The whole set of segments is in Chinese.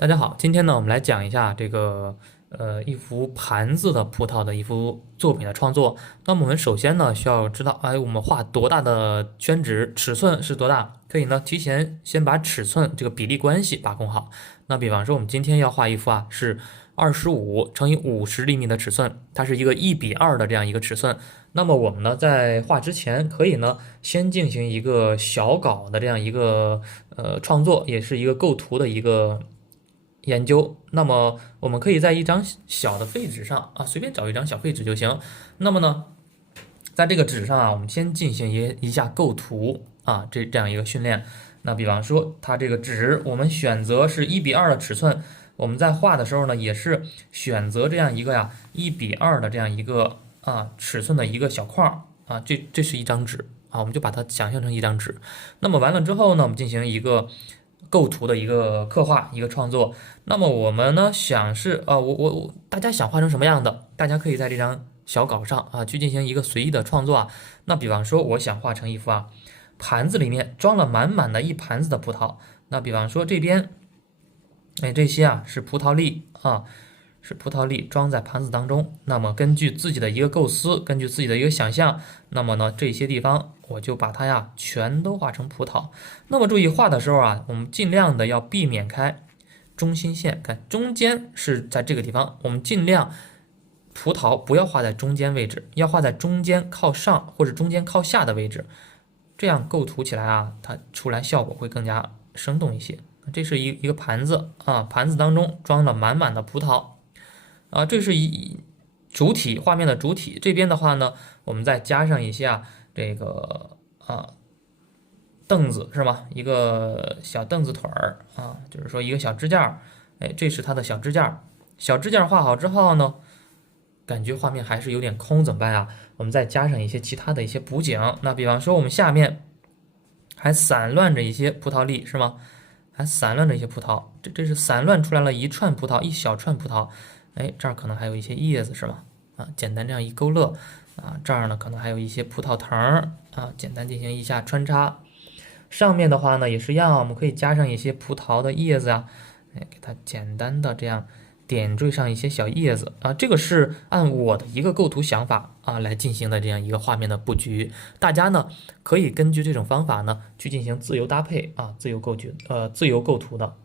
大家好，今天呢，我们来讲一下这个一幅盘子的葡萄的一幅作品的创作。那么我们首先呢，需要知道，我们画多大的宣纸，尺寸是多大？可以呢，提前先把尺寸这个比例关系把控好。那比方说，我们今天要画一幅是25×50厘米的尺寸，它是一个1:2的这样一个尺寸。那么我们呢，在画之前，可以呢先进行一个小稿的这样一个创作，也是一个构图的一个研究。那么我们可以在一张小的废纸上随便找一张小废纸就行。那么呢，在这个纸上我们先进行一下构图这样一个训练。那比方说，它这个纸我们选择是1:2的尺寸，我们在画的时候呢，也是选择这样一个1:2的这样一个尺寸的一个小框这是一张纸我们就把它想象成一张纸。那么完了之后呢，我们进行一个构图的一个刻画，一个创作。那么我们呢想是大家想画成什么样的，大家可以在这张小稿上去进行一个随意的创作。那比方说，我想画成一幅盘子里面装了满满的一盘子的葡萄。那比方说这边，这些是葡萄粒是葡萄粒装在盘子当中。那么根据自己的一个构思，根据自己的一个想象，那么呢这些地方我就把它全都画成葡萄。那么注意画的时候我们尽量的要避免开中心线，看中间是在这个地方，我们尽量葡萄不要画在中间位置，要画在中间靠上或者中间靠下的位置，这样构图起来它出来效果会更加生动一些。这是一个盘子盘子当中装了满满的葡萄这是主体画面的主体。这边的话呢，我们再加上一些这个凳子是吗？一个小凳子腿儿就是说一个小支架这是它的小支架。小支架画好之后呢，感觉画面还是有点空，怎么办我们再加上一些其他的一些补景。那比方说我们下面还散乱着一些葡萄粒是吗？还散乱着一些葡萄，这是散乱出来了一串葡萄，一小串葡萄。这儿可能还有一些叶子是吗？简单这样一勾勒这儿呢可能还有一些葡萄藤简单进行一下穿插。上面的话呢也是一样，我们可以加上一些葡萄的叶子给它简单的这样点缀上一些小叶子这个是按我的一个构图想法来进行的这样一个画面的布局。大家呢可以根据这种方法呢去进行自由搭配自由构图的。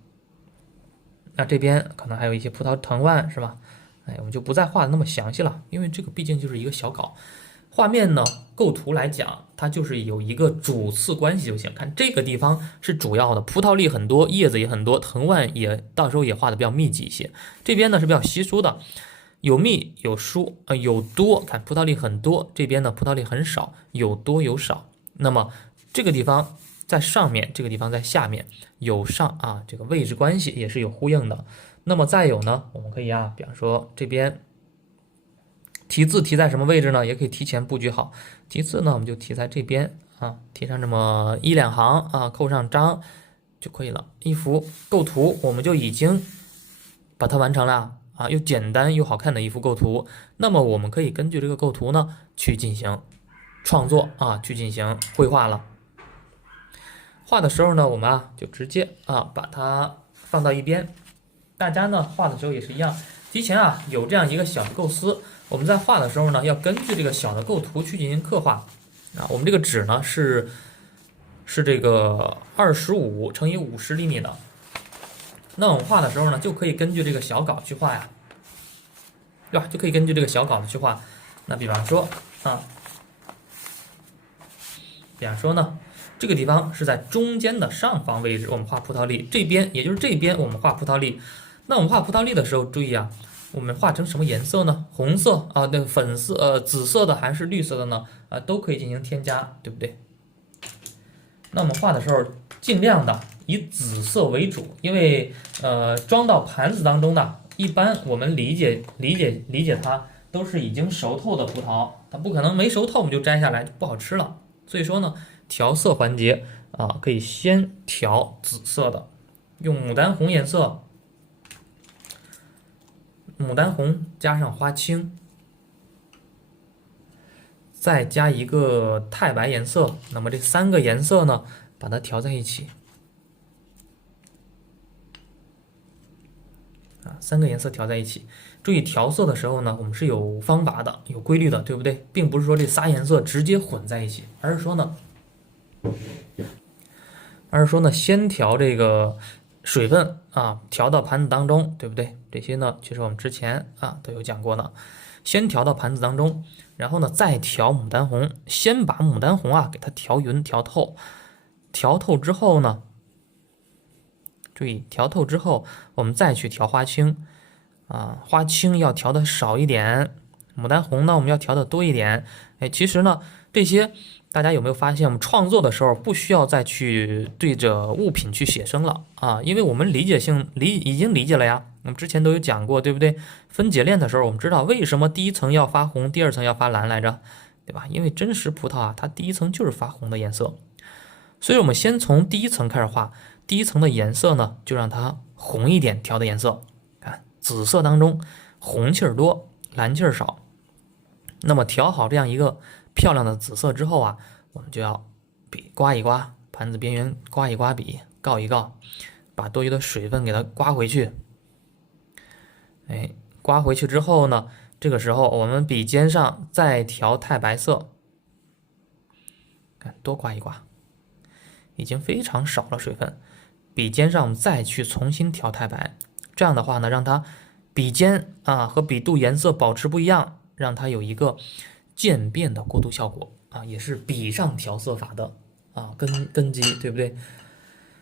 那这边可能还有一些葡萄藤蔓是吧？我们就不再画的那么详细了，因为这个毕竟就是一个小稿。画面呢构图来讲，它就是有一个主次关系就行。看这个地方是主要的，葡萄粒很多，叶子也很多，藤蔓也到时候也画的比较密集一些。这边呢是比较稀疏的，有密有疏有多。看葡萄粒很多，这边呢葡萄粒很少，有多有少。那么这个地方在上面，这个地方在下面，有上这个位置关系也是有呼应的。那么再有呢，我们可以比方说这边题字题在什么位置呢？也可以提前布局好。题字呢，我们就题在这边题上这么1-2行扣上章就可以了。一幅构图我们就已经把它完成了又简单又好看的一幅构图。那么我们可以根据这个构图呢去进行创作去进行绘画了。画的时候呢，我们就直接把它放到一边。大家呢画的时候也是一样，提前有这样一个小的构思，我们在画的时候呢，要根据这个小的构图去进行刻画我们这个纸呢是这个25×50厘米的。那我们画的时候呢，就可以根据这个小稿去画对吧？就可以根据这个小稿子去画。那比方说呢，这个地方是在中间的上方位置，我们画葡萄粒。这边也就是这边我们画葡萄粒。那我们画葡萄粒的时候，注意我们画成什么颜色呢？红色粉色紫色的还是绿色的呢？都可以进行添加，对不对？那我们画的时候尽量的以紫色为主，因为装到盘子当中的，一般我们理解它都是已经熟透的葡萄，它不可能没熟透我们就摘下来就不好吃了。所以说呢，调色环节可以先调紫色的，用牡丹红颜色。牡丹红加上花青，再加一个太白颜色，那么这3个颜色呢，把它调在一起。啊，三个颜色调在一起。注意调色的时候呢，我们是有方法的，有规律的，对不对？并不是说这仨颜色直接混在一起，而是说呢，先调这个水分啊，调到盘子当中，对不对？这些呢，其实我们之前啊都有讲过呢。先调到盘子当中，然后呢再调牡丹红，先把牡丹红啊给它调匀、调透。调透之后呢，注意调透之后，我们再去调花青啊，花青要调的少一点，牡丹红呢我们要调的多一点。哎，其实呢这些大家有没有发现，我们创作的时候不需要再去对着物品去写生了啊，因为我们已经理解了呀。我们之前都有讲过，对不对？分解链的时候，我们知道为什么第一层要发红，第二层要发蓝来着，对吧？因为真实葡萄啊，它第一层就是发红的颜色，所以我们先从第一层开始画。第一层的颜色呢，就让它红一点调的颜色，看紫色当中红气儿多，蓝气儿少。那么调好这样一个漂亮的紫色之后啊，我们就要笔刮一刮，盘子边缘刮一刮笔，告一告，把多余的水分给它刮回去。哎，刮回去之后呢，这个时候我们笔尖上再调太白色，看多刮一刮，已经非常少了水分。笔尖上我们再去重新调太白，这样的话呢，让它笔尖啊和笔肚颜色保持不一样，让它有一个渐变的过渡效果啊，也是笔上调色法的啊根基，对不对？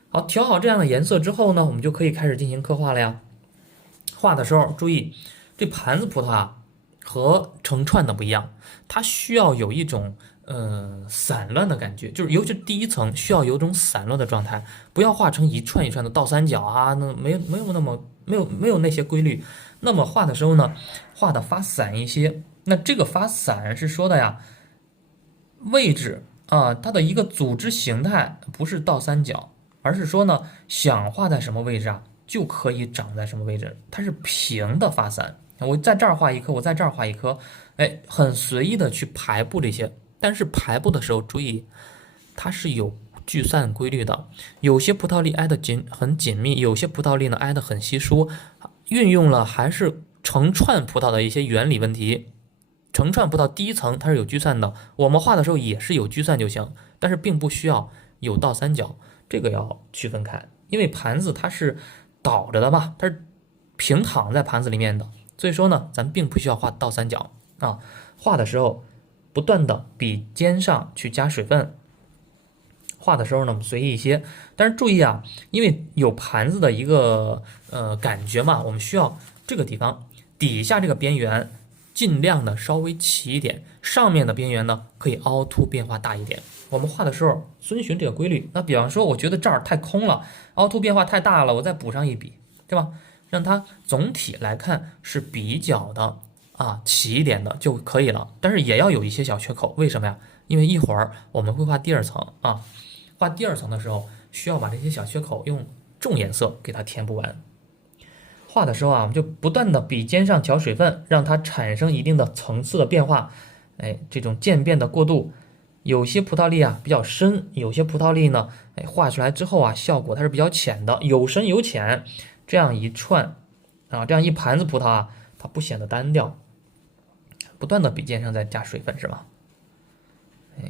好，调好这样的颜色之后呢，我们就可以开始进行刻画了呀。画的时候注意，这盘子葡萄啊和成串的不一样，它需要有一种散乱的感觉，就是尤其第一层需要有种散乱的状态，不要画成一串一串的倒三角啊，那没有那些规律。那么画的时候呢，画的发散一些。那这个发散是说的呀，位置啊，它的一个组织形态不是倒三角，而是说呢，想画在什么位置啊，就可以长在什么位置，它是平的发散。我在这儿画一颗，我在这儿画一颗，哎，很随意的去排布这些。但是排布的时候注意，它是有聚散规律的。有些葡萄粒挨得很紧密，有些葡萄粒呢挨得很稀疏，运用了还是成串葡萄的一些原理问题。成串葡萄第一层它是有聚散的，我们画的时候也是有聚散就行，但是并不需要有倒三角，这个要区分开。因为盘子它是倒着的嘛，它是平躺在盘子里面的，所以说呢，咱并不需要画倒三角啊。画的时候不断的笔尖上去加水分，画的时候呢，我们随意一些，但是注意啊，因为有盘子的一个感觉嘛，我们需要这个地方底下这个边缘尽量的稍微齐一点，上面的边缘呢可以凹凸变化大一点。我们画的时候遵循这个规律。那比方说，我觉得这儿太空了，凹凸变化太大了，我再补上一笔，对吧？让它总体来看是比较的齐一点的就可以了。但是也要有一些小缺口，为什么呀？因为一会儿我们会画第二层啊，画第二层的时候需要把这些小缺口用重颜色给它填补完。画的时候啊，我们就不断的笔尖上调水分，让它产生一定的层次的变化。哎，这种渐变的过渡，有些葡萄粒啊比较深，有些葡萄粒呢，哎，画出来之后啊，效果它是比较浅的，有深有浅。这样一串啊，这样一盘子葡萄啊，它不显得单调。不断的笔尖上再加水分是吧？哎，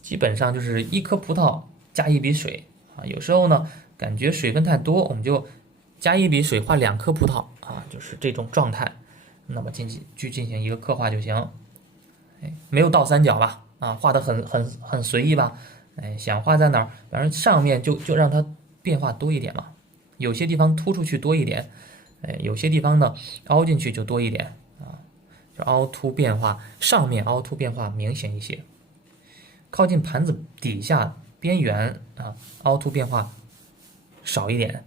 基本上就是一颗葡萄加一笔水啊。有时候呢，感觉水分太多，我们就加一笔水画2颗葡萄啊，就是这种状态。那么进行一个刻画就行。哎，没有倒三角吧？啊，画的很随意吧？哎，想画在哪儿，反正上面就让它变化多一点嘛。有些地方突出去多一点，哎，有些地方呢凹进去就多一点啊，就凹凸变化，上面凹凸变化明显一些，靠近盘子底下边缘啊，凹凸变化少一点。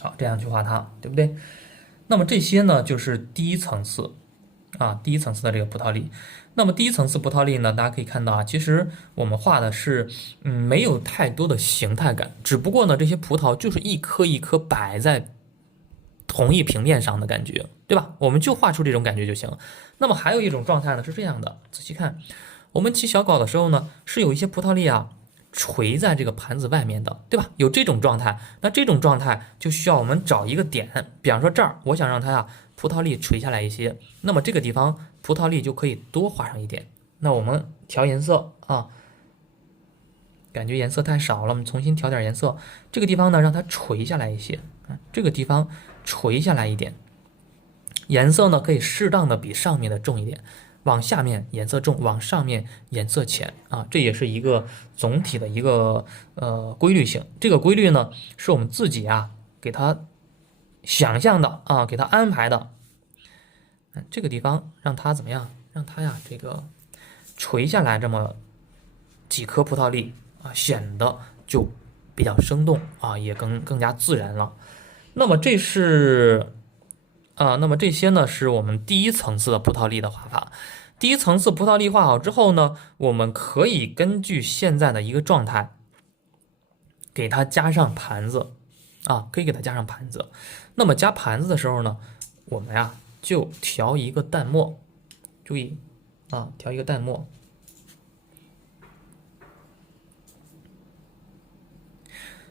好，这样去画它，对不对？那么这些呢，就是第一层次啊，第一层次的这个葡萄粒。那么第一层次葡萄粒呢，大家可以看到啊，其实我们画的是没有太多的形态感，只不过呢，这些葡萄就是一颗一颗摆在同一平面上的感觉，对吧？我们就画出这种感觉就行。那么还有一种状态呢是这样的，仔细看，我们起小稿的时候呢，是有一些葡萄粒啊垂在这个盘子外面的，对吧？有这种状态，那这种状态就需要我们找一个点，比方说这儿，我想让它呀葡萄粒垂下来一些，那么这个地方葡萄粒就可以多画上一点。那我们调颜色啊，感觉颜色太少了，我们重新调点颜色。这个地方呢，让它垂下来一些，这个地方垂下来一点，颜色呢可以适当的比上面的重一点。往下面颜色重，往上面颜色浅啊，这也是一个总体的一个规律性。这个规律呢，是我们自己啊给它想象的啊，给它安排的。这个地方让它怎么样？让它呀这个垂下来这么几颗葡萄粒啊，显得就比较生动啊，也更加自然了。那么这是那么这些呢是我们第一层次的葡萄粒的画法。第一层次葡萄粒画好之后呢，我们可以根据现在的一个状态，给它加上盘子啊，可以给它加上盘子。那么加盘子的时候呢，我们呀就调一个淡墨，注意啊，调一个淡墨。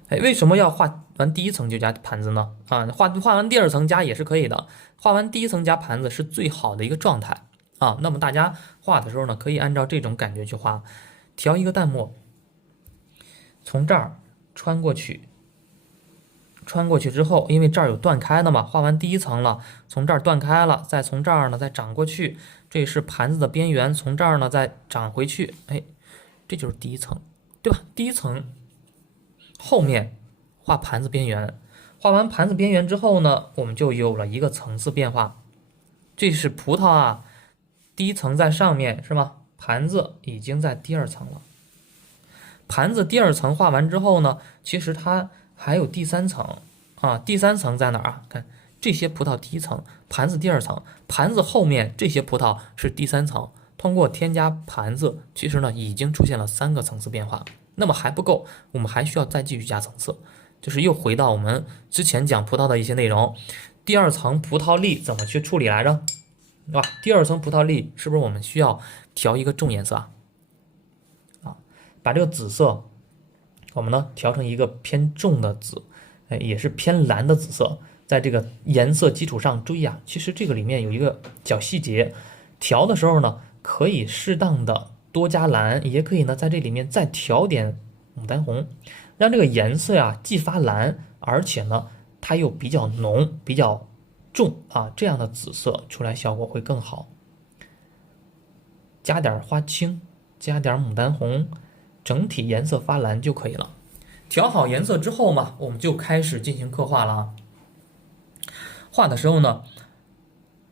哎，为什么要画完第一层就加盘子呢？啊，画完第二层加也是可以的，画完第一层加盘子是最好的一个状态啊。那么大家画的时候呢，可以按照这种感觉去画，调一个淡墨，从这儿穿过去，穿过去之后，因为这儿有断开的嘛，画完第一层了，从这儿断开了，再从这儿呢再长过去，这是盘子的边缘，从这儿呢再长回去，哎，这就是第一层，对吧？第一层。后面画盘子边缘，画完盘子边缘之后呢，我们就有了一个层次变化。这是葡萄啊，第一层在上面是吗？盘子已经在第二层了。盘子第二层画完之后呢，其实它还有第三层啊。第三层在哪儿啊？看这些葡萄第一层，盘子第二层，盘子后面这些葡萄是第三层。通过添加盘子，其实呢已经出现了3个层次变化。那么还不够，我们还需要再继续加层次，就是又回到我们之前讲葡萄的一些内容。第二层葡萄粒怎么去处理来着？对吧？第二层葡萄粒是不是我们需要调一个重颜色啊？把这个紫色，我们呢调成一个偏重的紫，也是偏蓝的紫色。在这个颜色基础上，注意啊，其实这个里面有一个小细节，调的时候呢，可以适当的多加蓝，也可以呢在这里面再调点牡丹红，让这个颜色呀既发蓝，而且呢它又比较浓、比较重啊，这样的紫色出来效果会更好。加点花青，加点牡丹红，整体颜色发蓝就可以了。调好颜色之后嘛，我们就开始进行刻画了啊。画的时候呢，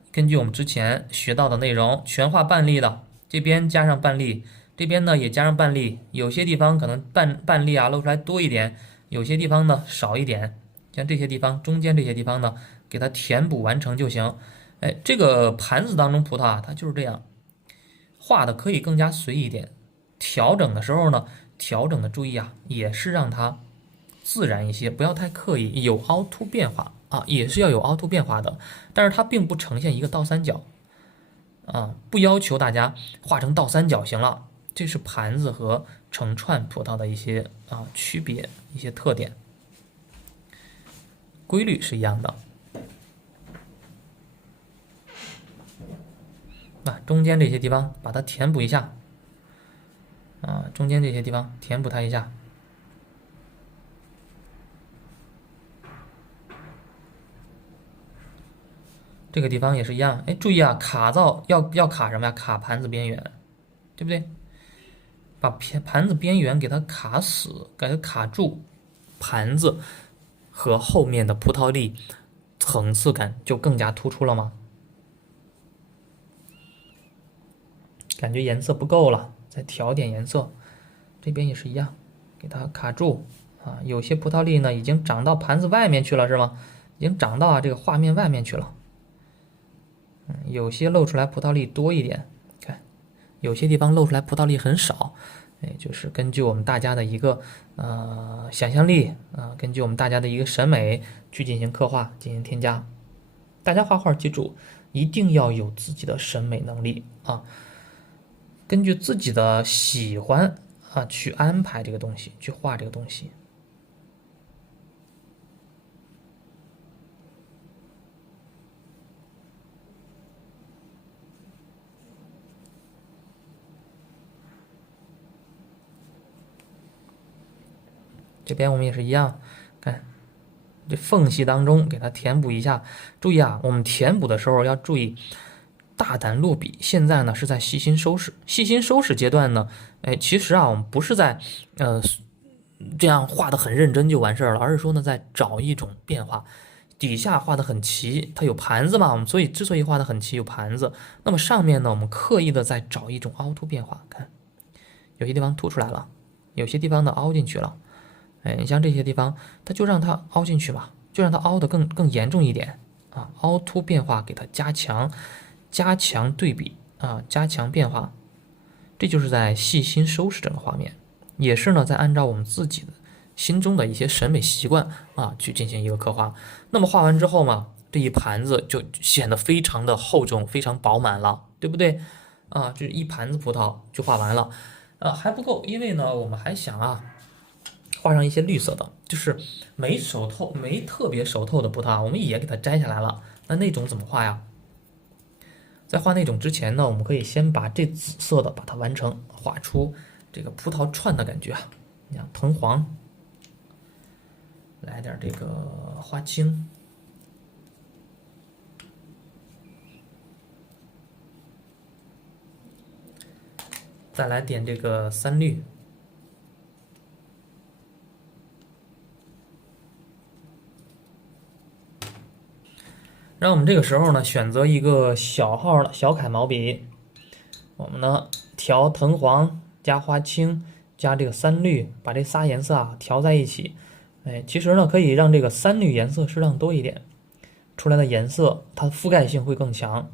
根据我们之前学到的内容，全画半粒的，这边加上半粒，这边呢也加上半粒，有些地方可能半粒啊露出来多一点，有些地方呢少一点，像这些地方中间这些地方呢，给它填补完成就行。哎，这个盘子当中葡萄啊，它就是这样，画的可以更加随意一点。调整的时候呢，调整的注意啊，也是让它自然一些，不要太刻意，有凹凸变化啊，也是要有凹凸变化的，但是它并不呈现一个倒三角啊，不要求大家画成倒三角形了，这是盘子和成串葡萄的一些区别，一些特点，规律是一样的。中间这些地方把它填补一下啊，中间这些地方填补它一下。这个地方也是一样，哎，注意啊，卡到要卡什么呀？卡盘子边缘，对不对？把盘子边缘给它卡死，给它卡住，盘子和后面的葡萄粒层次感就更加突出了吗？感觉颜色不够了，再调点颜色。这边也是一样，给它卡住啊。有些葡萄粒呢已经长到盘子外面去了，是吗？已经长到这个画面外面去了。有些露出来葡萄粒多一点，看，有些地方露出来葡萄粒很少，就是根据我们大家的一个想象力根据我们大家的一个审美去进行刻画，进行添加。大家画画记住，一定要有自己的审美能力啊，根据自己的喜欢啊去安排这个东西，去画这个东西。这边我们也是一样，看这缝隙当中给它填补一下。注意啊，我们填补的时候要注意大胆落笔。现在呢是在细心收拾，细心收拾阶段呢，哎，其实啊我们不是在这样画的很认真就完事儿了，而是说呢在找一种变化。底下画的很齐，它有盘子嘛，我们之所以画的很齐有盘子，那么上面呢我们刻意的在找一种凹凸变化，看有些地方凸出来了，有些地方呢凹进去了。哎，你像这些地方，它就让它凹进去吧，就让它凹的更严重一点啊，凹凸变化给它加强，加强对比啊，加强变化，这就是在细心收拾整个画面，也是呢在按照我们自己的心中的一些审美习惯啊去进行一个刻画。那么画完之后嘛，这一盘子就显得非常的厚重，非常饱满了，对不对？啊，这一盘子葡萄就画完了，还不够，因为呢我们还想啊。画上一些绿色的，就是没特别熟透的葡萄，我们也给它摘下来了。那种怎么画呀？在画那种之前呢，我们可以先把这紫色的把它完成，画出这个葡萄串的感觉啊。你看藤黄，来点这个花青，再来点这个三绿。让我们这个时候呢，选择一个小号的小楷毛笔，我们呢调藤黄加花青加这个三绿，把这仨颜色啊调在一起。哎，其实呢可以让这个三绿颜色适当多一点，出来的颜色它覆盖性会更强。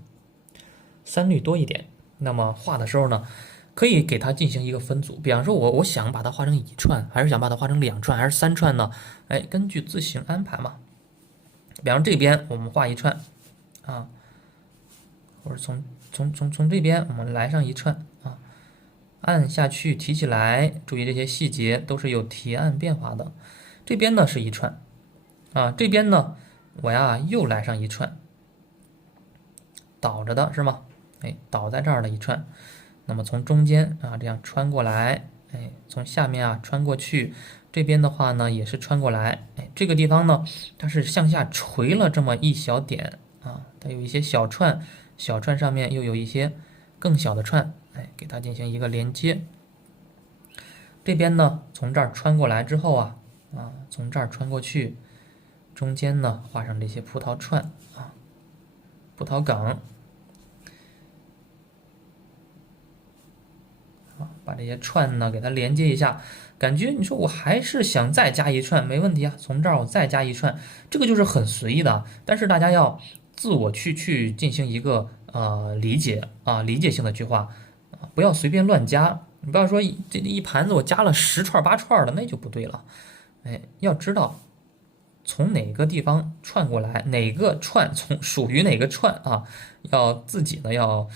三绿多一点，那么画的时候呢，可以给它进行一个分组。比方说我想把它画成一串，还是想把它画成2串，还是3串呢？哎，根据自行安排嘛。比方这边我们画一串，啊，或者从这边我们来上一串啊，按下去提起来，注意这些细节都是有提按变化的。这边呢是一串，啊，这边呢我呀又来上一串，倒着的是吗？哎，倒在这儿的一串，那么从中间啊这样穿过来，哎，从下面啊穿过去。这边的话呢，也是穿过来，哎，这个地方呢，它是向下垂了这么一小点啊，它有一些小串，小串上面又有一些更小的串，哎，给它进行一个连接。这边呢，从这儿穿过来之后啊，从这儿穿过去，中间呢画上这些葡萄串啊，葡萄梗，把这些串呢给它连接一下。感觉你说我还是想再加一串，没问题啊。从这儿我再加一串，这个就是很随意的。但是大家要自我去进行一个理解啊，理解性的去画啊，不要随便乱加。你不要说这一盘子我加了10串8串的，那就不对了。哎，要知道从哪个地方串过来，哪个串属于哪个串啊，要自己呢要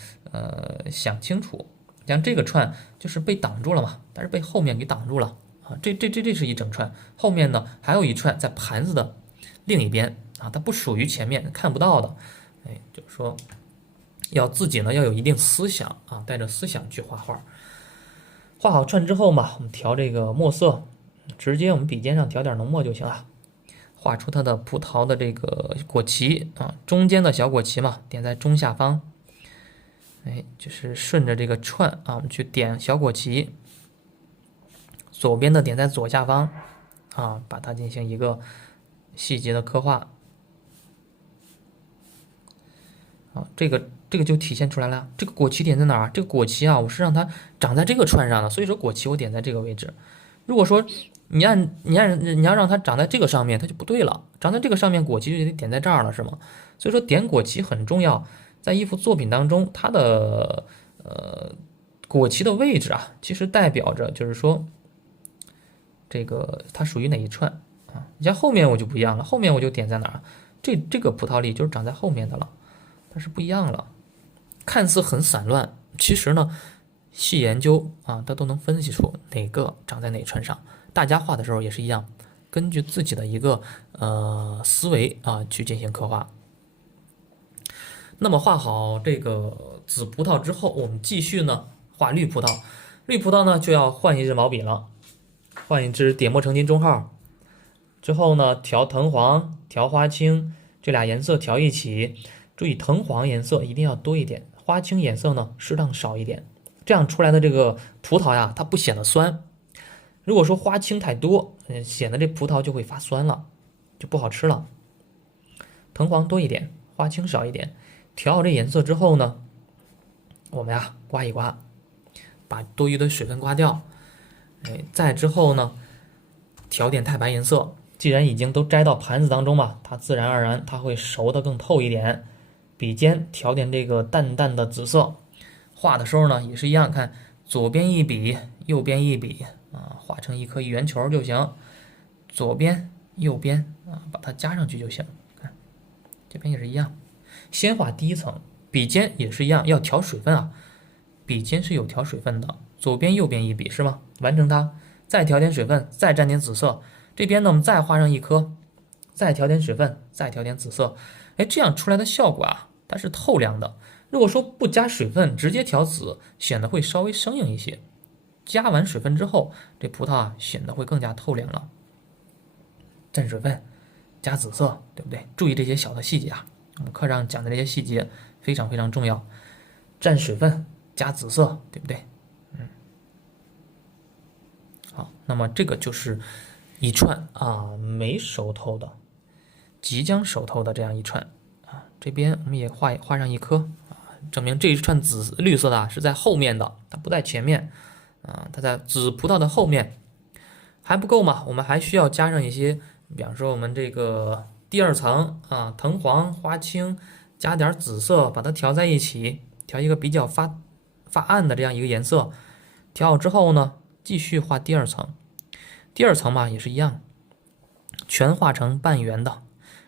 想清楚。像这个串就是被挡住了嘛，但是被后面给挡住了啊。这是一整串，后面呢还有一串在盘子的另一边啊，它不属于前面看不到的。哎，就是说要自己呢要有一定思想啊，带着思想去画画。画好串之后嘛，我们调这个墨色，直接我们笔尖上调点浓墨就行了，画出它的葡萄的这个果脐啊，中间的小果脐嘛，点在中下方。哎，就是顺着这个串啊，我们去点小果脐，左边的点在左下方啊，把它进行一个细节的刻画。啊，这个就体现出来了。这个果脐点在哪儿？这个果脐啊，我是让它长在这个串上的，所以说果脐我点在这个位置。如果说你要让它长在这个上面，它就不对了。长在这个上面，果脐就得点在这儿了，是吗？所以说点果脐很重要，在一幅作品当中，它的果脐的位置啊，其实代表着就是说这个它属于哪一串啊？你像后面我就不一样了，后面我就点在哪儿？这个葡萄粒就是长在后面的了。它是不一样了，看似很散乱，其实呢，细研究啊，它都能分析出哪个长在哪串上。大家画的时候也是一样，根据自己的一个思维啊去进行刻画。那么画好这个紫葡萄之后，我们继续呢画绿葡萄。绿葡萄呢就要换一支毛笔了，换一支点墨成金中号。之后呢，调藤黄、调花青这俩颜色调一起，注意藤黄颜色一定要多一点，花青颜色呢适当少一点，这样出来的这个葡萄呀，它不显得酸。如果说花青太多，显得这葡萄就会发酸了，就不好吃了。藤黄多一点，花青少一点。调好这颜色之后呢，我们呀刮一刮，把多余的水分刮掉。再之后呢，调点太白颜色。既然已经都摘到盘子当中嘛，它自然而然它会熟得更透一点。笔尖调点这个淡淡的紫色，画的时候呢也是一样，看左边一笔，右边一笔啊，画成一颗圆球就行。左边、右边啊，把它加上去就行。看这边也是一样，先画第一层，笔尖也是一样，要调水分啊。笔尖是有调水分的，左边、右边一笔是吗？完成它，再调点水分，再沾点紫色。这边呢，我们再画上一颗，再调点水分，再调点紫色。这样出来的效果啊，它是透亮的。如果说不加水分，直接调紫，显得会稍微生硬一些。加完水分之后，这葡萄啊显得会更加透亮了。蘸水分，加紫色，对不对？注意这些小的细节啊，我们课上讲的这些细节非常非常重要。蘸水分，加紫色，对不对？好，那么这个就是一串啊没熟透的，即将熟透的这样一串啊。这边我们也画上一颗啊，证明这一串绿色的是在后面的，它不在前面啊，它在紫葡萄的后面。还不够嘛？我们还需要加上一些，比方说我们这个第二层啊，藤黄、花青，加点紫色，把它调在一起，调一个比较发暗的这样一个颜色。调好之后呢，继续画第二层。第二层嘛也是一样，全画成半圆的，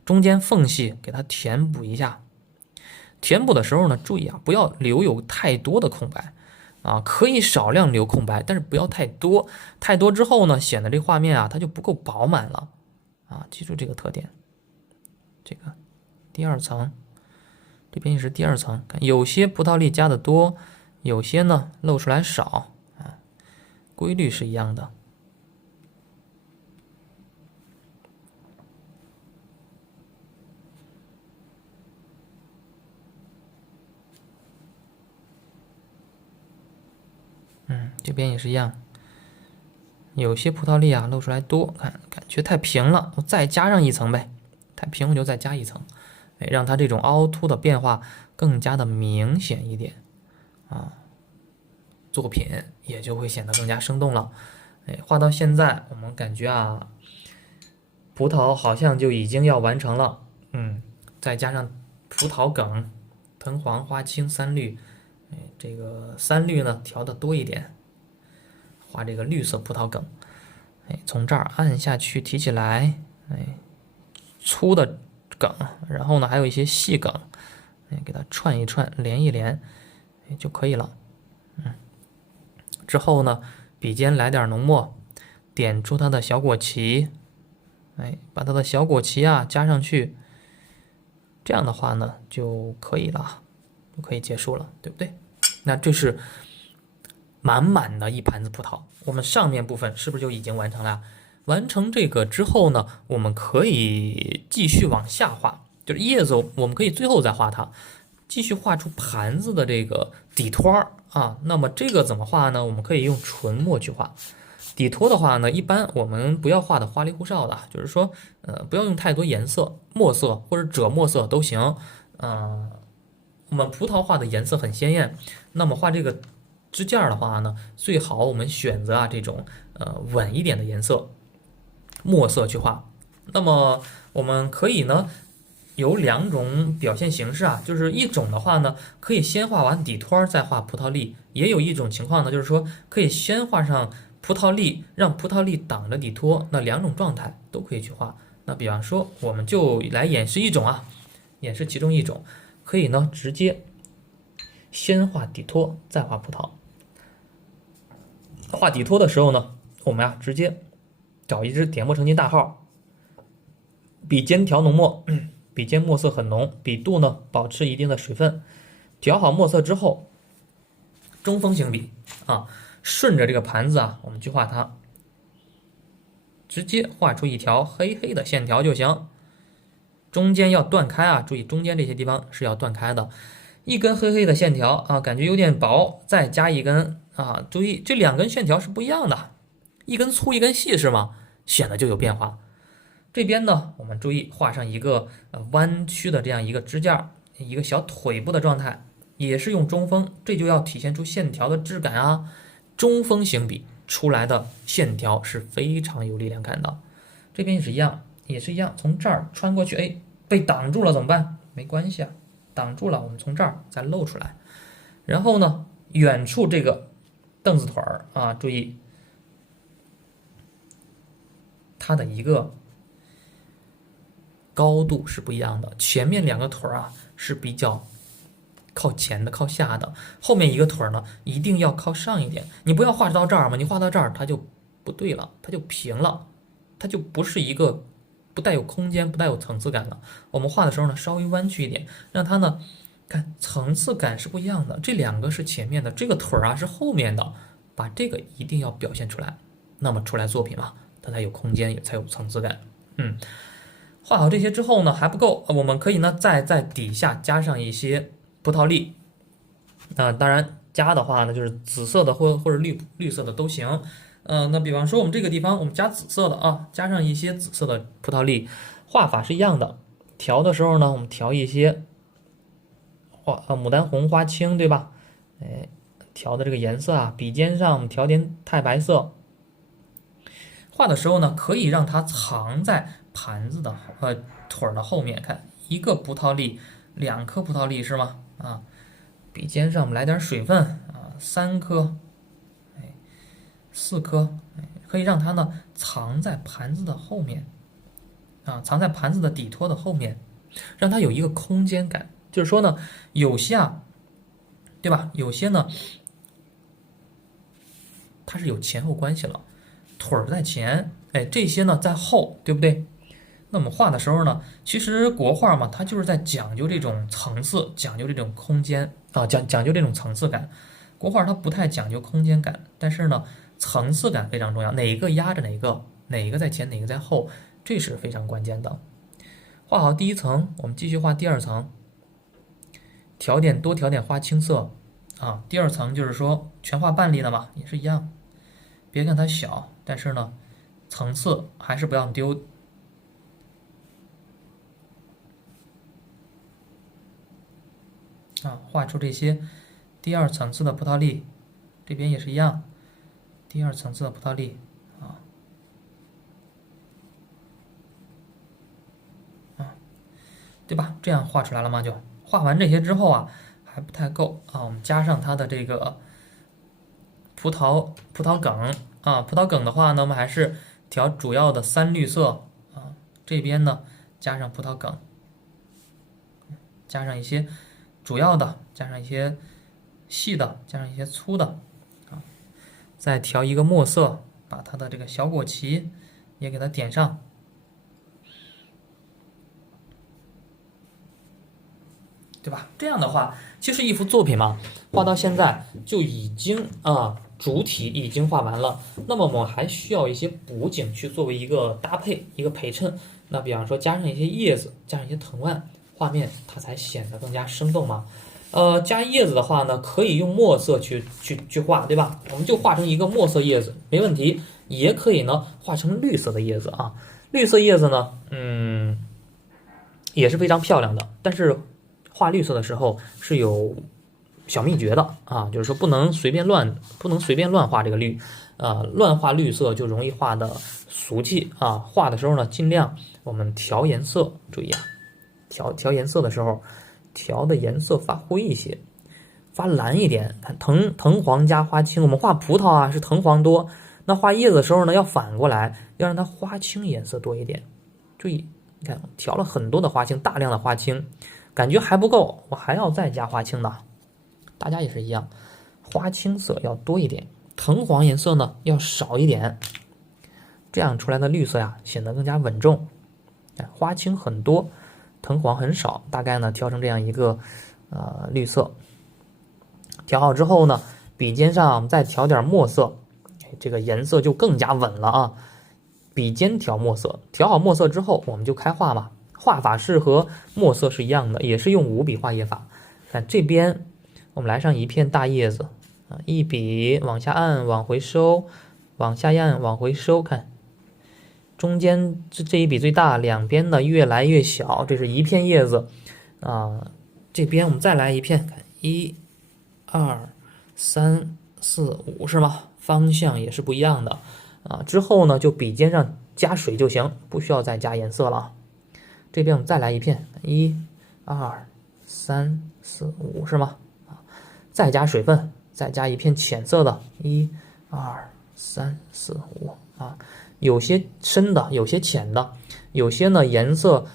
中间缝隙给它填补一下。填补的时候呢，注意啊，不要留有太多的空白啊，可以少量留空白，但是不要太多。太多之后呢，显得这画面啊它就不够饱满了啊，记住这个特点。这个第二层，这边也是第二层，看有些葡萄粒加的多，有些呢露出来少啊，规律是一样的。这边也是一样，有些葡萄粒啊露出来多，感觉太平了，我再加上一层呗，太平我就再加一层，让它这种凹凸的变化更加的明显一点啊，作品也就会显得更加生动了。画到现在我们感觉啊，葡萄好像就已经要完成了，再加上葡萄梗、藤黄、花青三绿，这个三绿呢调的多一点。画这个绿色葡萄梗，从这儿按下去提起来，粗的梗，然后呢还有一些细梗，给它串一串，连一连，就可以了。之后呢，笔尖来点浓墨，点出它的小果脐，把它的小果脐啊加上去，这样的话呢就可以了，就可以结束了，对不对？那这是满满的一盘子葡萄，我们上面部分是不是就已经完成了？完成这个之后呢，我们可以继续往下画，就是叶子我们可以最后再画它，继续画出盘子的这个底托啊。那么这个怎么画呢？我们可以用纯墨去画。底托的话呢，一般我们不要画的花里胡哨的，就是说不要用太多颜色，墨色或者赭墨色都行。我们葡萄画的颜色很鲜艳，那么画这个支架的话呢，最好我们选择这种稳一点的颜色，墨色去画。那么我们可以呢有两种表现形式啊，就是一种的话呢，可以先画完底托再画葡萄粒；也有一种情况呢，就是说可以先画上葡萄粒，让葡萄粒挡着底托。那两种状态都可以去画。那比方说，我们就来演示一种啊，演示其中一种，可以呢直接先画底托，再画葡萄。画底托的时候呢，我们直接找一支点墨成金大号，笔尖调浓墨，笔尖墨色很浓，笔肚呢保持一定的水分。调好墨色之后，中锋行笔顺着这个盘子我们去画它，直接画出一条黑黑的线条就行。中间要断开注意中间这些地方是要断开的。一根黑黑的线条感觉有点薄，再加一根注意这2根线条是不一样的，一根粗一根细是吗？显得就有变化。这边呢，我们注意画上一个弯曲的这样一个支架，一个小腿部的状态，也是用中锋，这就要体现出线条的质感中锋行笔出来的线条是非常有力量感的。这边也是一样，从这儿穿过去，被挡住了怎么办？没关系挡住了，我们从这儿再露出来。然后呢，远处这个凳子腿儿注意它的一个高度是不一样的，前面2个腿儿是比较靠前的、靠下的，后面一个腿儿呢一定要靠上一点。你不要画到这儿嘛，你画到这儿它就不对了，它就平了，它就不是一个不带有空间、不带有层次感了。我们画的时候呢，稍微弯曲一点，让它呢，看层次感是不一样的。这2个是前面的，这个腿儿是后面的，把这个一定要表现出来，那么出来作品它才有空间，也才有层次感。画好这些之后呢，还不够，我们可以呢再在底下加上一些葡萄粒。当然加的话呢，就是紫色的或者绿色的都行。那比方说我们这个地方，我们加紫色的加上一些紫色的葡萄粒，画法是一样的。调的时候呢，我们调一些牡丹红、花青，对吧？调的这个颜色笔尖上我们调点太白色。画的时候呢，可以让它藏在盘子的腿的后面。看一个葡萄粒，2颗葡萄粒是吗？笔尖上我们来点水分3颗，4颗，可以让它呢藏在盘子的后面藏在盘子的底托的后面，让它有一个空间感。就是说呢，有些对吧？有些呢它是有前后关系了，腿儿在前，这些呢在后，对不对？那我们画的时候呢，其实国画嘛，它就是在讲究这种层次，讲究这种空间讲究这种层次感。国画它不太讲究空间感，但是呢，层次感非常重要，哪一个压着哪个，哪个在前，哪个在后，这是非常关键的。画好第1层，我们继续画第2层，多调点花青色第2层就是说全画半粒的嘛，也是一样，别看它小，但是呢，层次还是不要丢。画出这些第2层次的葡萄粒，这边也是一样，第2层次的葡萄粒对吧？这样画出来了吗？就画完这些之后还不太够我们加上它的这个葡萄梗葡萄梗的话呢，我们还是调主要的3绿色这边呢加上葡萄梗，加上一些主要的，加上一些细的，加上一些粗的再调一个墨色，把它的这个小果脐也给它点上，对吧？这样的话，其实一幅作品嘛，画到现在就已经主体已经画完了。那么我们还需要一些补景去作为一个搭配、一个陪衬。那比方说加上一些叶子，加上一些藤蔓，画面它才显得更加生动嘛。加叶子的话呢，可以用墨色去画，对吧？我们就画成一个墨色叶子，没问题。也可以呢，画成绿色的叶子绿色叶子呢，也是非常漂亮的。但是画绿色的时候是有小秘诀的就是说不能随便乱画这个绿，乱画绿色就容易画的俗气画的时候呢，尽量我们调颜色，注意调颜色的时候，调的颜色发灰一些，发蓝一点。看藤黄加花青，我们画葡萄是藤黄多，那画叶子的时候呢，要反过来，要让它花青颜色多一点。注意，你看调了很多的花青，大量的花青，感觉还不够，我还要再加花青的。大家也是一样，花青色要多一点，藤黄颜色呢要少一点，这样出来的绿色呀显得更加稳重。花青很多，藤黄很少，大概呢调成这样一个绿色。调好之后呢，笔尖上我们再调点墨色，这个颜色就更加稳了啊。笔尖调墨色，调好墨色之后，我们就开画吧。画法是和墨色是一样的，也是用5笔画叶法。看这边，我们来上一片大叶子啊，一笔往下按，往回收，往下按，往回收，看中间这一笔最大，两边的越来越小，这是一片叶子啊。这边我们再来一片，看1、2、3、4、5是吗？方向也是不一样的啊。之后呢，就笔尖上加水就行，不需要再加颜色了。这边我们再来一片，1、2、3、4、5是吗？啊，再加水分，再加一片浅色的，1、2、3、4、5啊。有些深的，有些浅的，有些呢颜色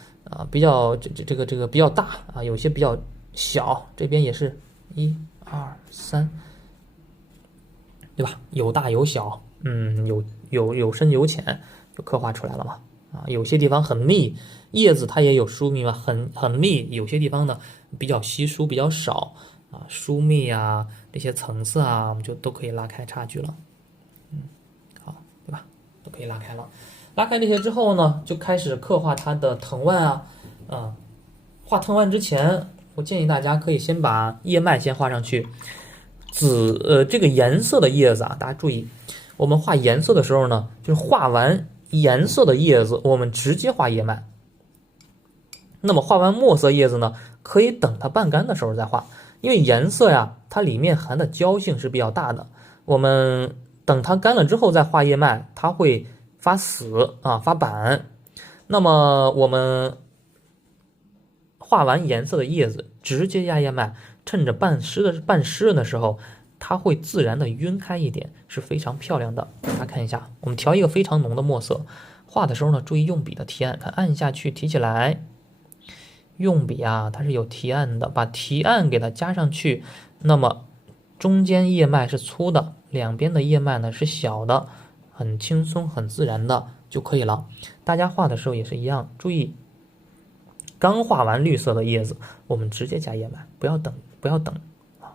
比较这个比较大啊，有些比较小。这边也是1、2、3，对吧？有大有小，有深有浅，就刻画出来了嘛。啊，有些地方很密，叶子它也有疏密嘛，很密；有些地方呢比较稀疏，比较少啊，疏密啊这些层次啊，我们就都可以拉开差距了。好，对吧？都可以拉开了。拉开这些之后呢，就开始刻画它的藤蔓啊。画藤蔓之前，我建议大家可以先把叶脉先画上去。这个颜色的叶子啊，大家注意，我们画颜色的时候呢，就是画完颜色的叶子，我们直接画叶脉。那么画完墨色叶子呢，可以等它半干的时候再画，因为颜色呀，它里面含的胶性是比较大的。我们等它干了之后再画叶脉，它会发死啊，发板。那么我们画完颜色的叶子，直接压叶脉，趁着半湿的时候，它会自然的晕开一点，是非常漂亮的。大家看一下，我们调一个非常浓的墨色，画的时候呢，注意用笔的提按，看按下去提起来，用笔啊，它是有提按的，把提按给它加上去，那么中间叶脉是粗的，两边的叶脉呢是小的，很轻松很自然的就可以了。大家画的时候也是一样，注意。刚画完绿色的叶子，我们直接加叶脉，不要等啊！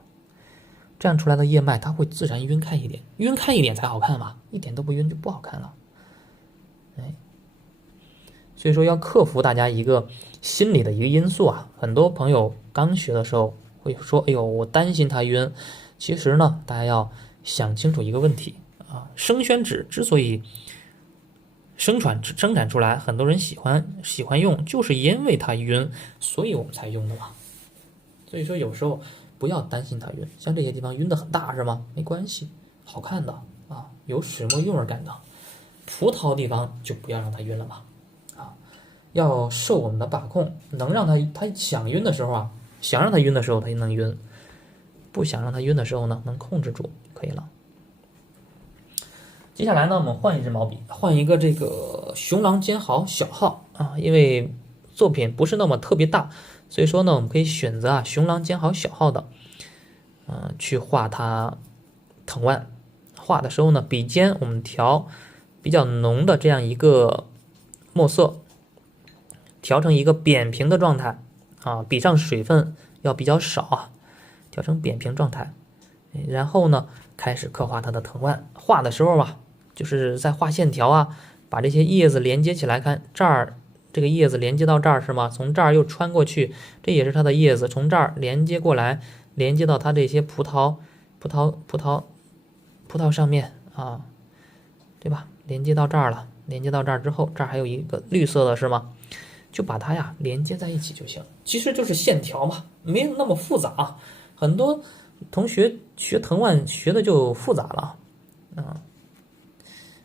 这样出来的叶脉它会自然晕开一点，晕开一点才好看嘛，一点都不晕就不好看了。所以说要克服大家一个心理的一个因素啊。很多朋友刚学的时候会说：“哎呦，我担心它晕。”其实呢，大家要想清楚一个问题啊，生宣纸之所以生产出来，很多人喜欢用，就是因为它晕，所以我们才用的嘛。所以说有时候不要担心它晕，像这些地方晕的很大是吗？没关系，好看的啊，有水墨韵味感的。葡萄地方就不要让它晕了嘛，啊，要受我们的把控，能让它想晕的时候啊，想让它晕的时候它就能晕，不想让它晕的时候呢，能控制住就可以了。接下来呢，我们换一支毛笔，换一个这个熊狼尖毫小号啊，因为作品不是那么特别大，所以说呢，我们可以选择熊狼尖毫小号的，去画它藤蔓。画的时候呢，笔尖我们调比较浓的这样一个墨色，调成一个扁平的状态啊，笔上水分要比较少啊，调成扁平状态。然后呢，开始刻画它的藤蔓。画的时候吧，就是在画线条啊，把这些叶子连接起来，看这儿这个叶子连接到这儿是吗？从这儿又穿过去，这也是它的叶子，从这儿连接过来，连接到它这些葡萄上面啊，对吧？连接到这儿了，连接到这儿之后，这儿还有一个绿色的是吗？就把它呀连接在一起就行。其实就是线条嘛，没有那么复杂啊。很多同学学藤蔓学的就复杂了啊，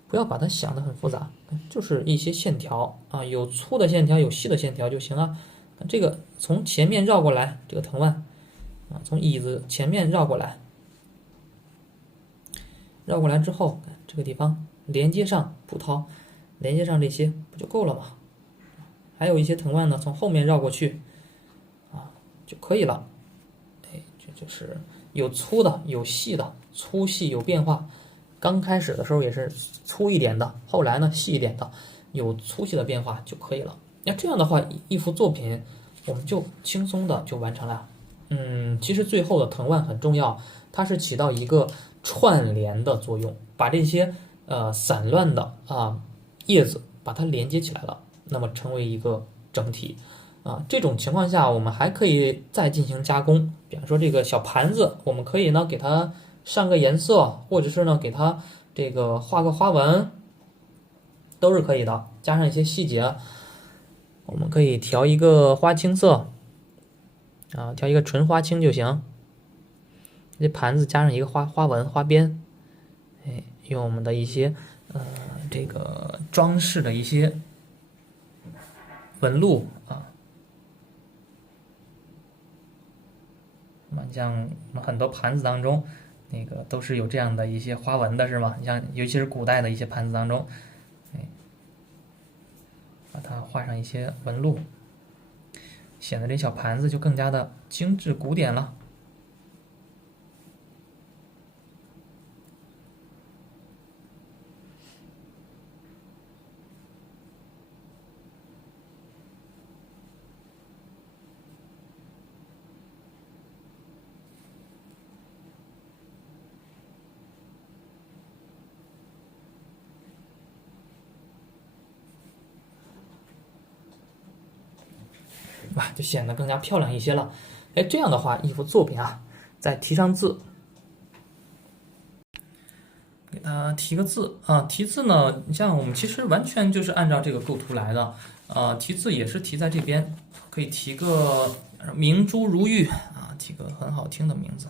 不要把它想得很复杂，就是一些线条啊，有粗的线条，有细的线条就行了。这个从前面绕过来，这个藤蔓啊，从椅子前面绕过来，绕过来之后，这个地方连接上葡萄，连接上这些不就够了吗？还有一些藤蔓呢，从后面绕过去啊就可以了。哎，这就是有粗的，有细的，粗细有变化。刚开始的时候也是粗一点的，后来呢细一点的，有粗细的变化就可以了。那这样的话，一幅作品我们就轻松的就完成了。其实最后的藤蔓很重要，它是起到一个串联的作用，把这些散乱的叶子把它连接起来了，那么成为一个整体。这种情况下，我们还可以再进行加工，比方说这个小盘子，我们可以呢给它上个颜色，或者是呢给它这个画个花纹，都是可以的。加上一些细节，我们可以调一个花青色，调一个纯花青就行。这盘子加上一个花纹、花边，用我们的一些这个装饰的一些纹路像我们很多盘子当中，那个都是有这样的一些花纹的，是吗？像尤其是古代的一些盘子当中，把它画上一些纹路，显得这小盘子就更加的精致古典了。就显得更加漂亮一些了。这样的话，一幅作品再提上字，给它提个字题字呢，你像我们其实完全就是按照这个构图来的。题字也是题在这边，可以提个明珠如玉提个很好听的名字。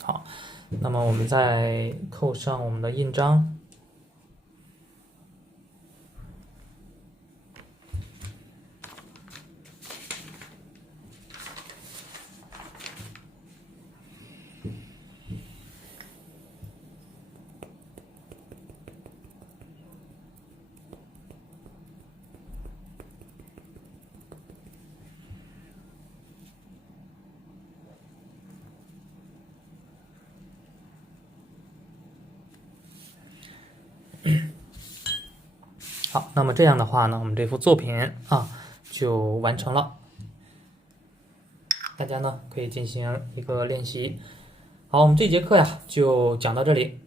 好，那么我们再扣上我们的印章。好，那么这样的话呢，我们这幅作品就完成了。大家呢可以进行一个练习。好，我们这节课呀就讲到这里。